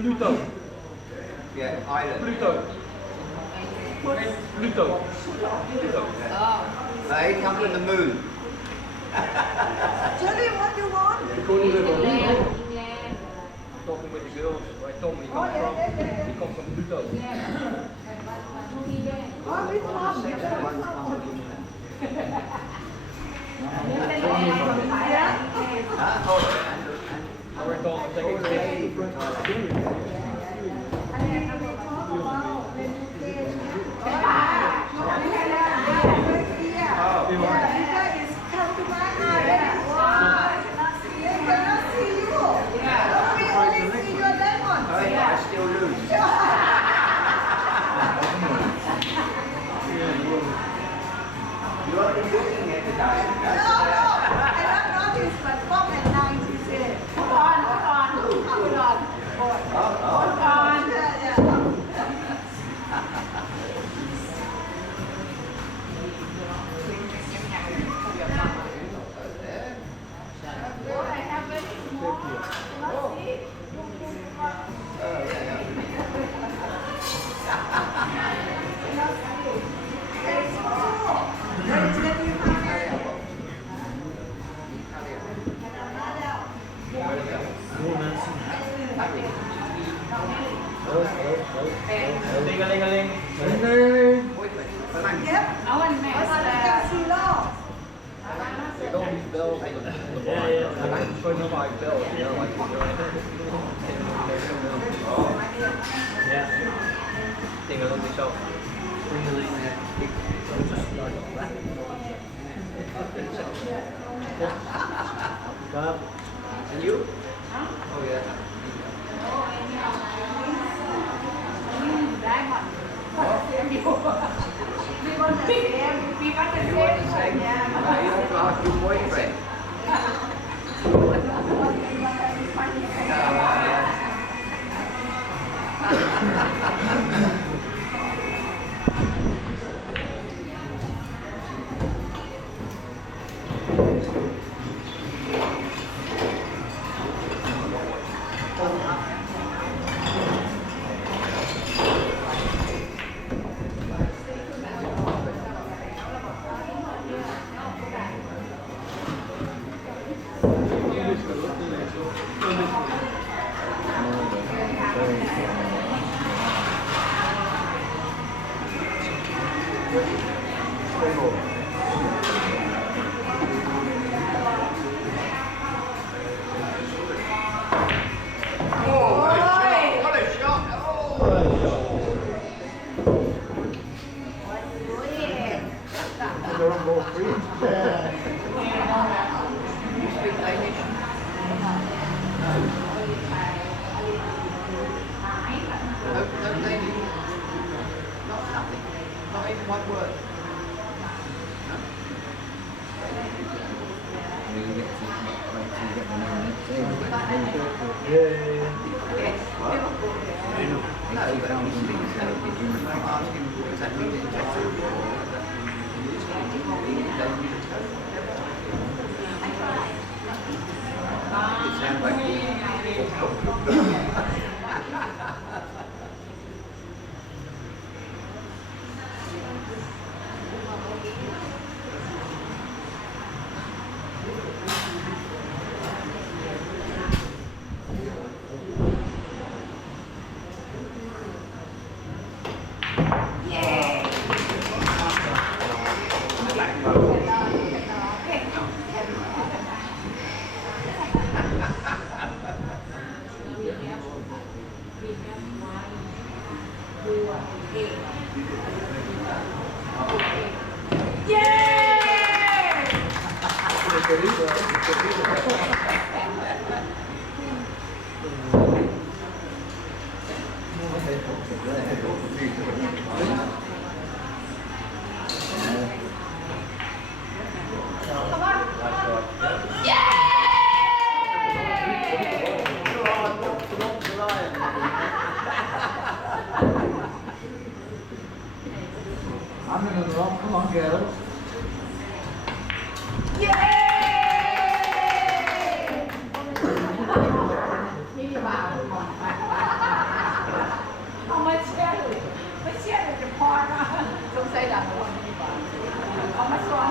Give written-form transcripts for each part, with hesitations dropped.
Pluto. Yeah, island. Pluto. Pluto. Pluto. He comes from the moon. Julie, what do you want? Talking with the girls, where Tom he comes from. He comes from Pluto. Oh, we love it. We're talking taking a picture. I still lose. You are looking at the diet. Galing. All these bells, the put them by bells, you know, like yeah. Think along yourself. And you? Oh yeah. You want to say, you want to ask your boyfriend? เย้ I'm in the wrong. Come on, girls. เย้เอามาเชื่อเลยไม่เชื่อเลยจะพอนะสงสัยหลังคนดีกว่าเอามาซ้อม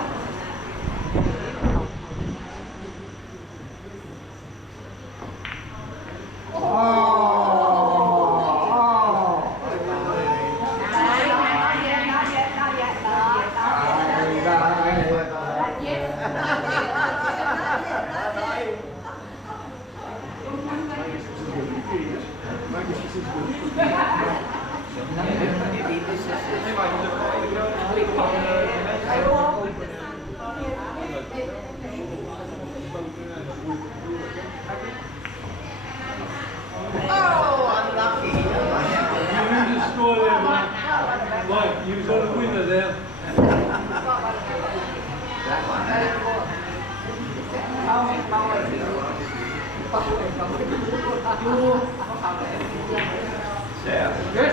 You just score there, man. Like, you got a winner there. Yeah. Good.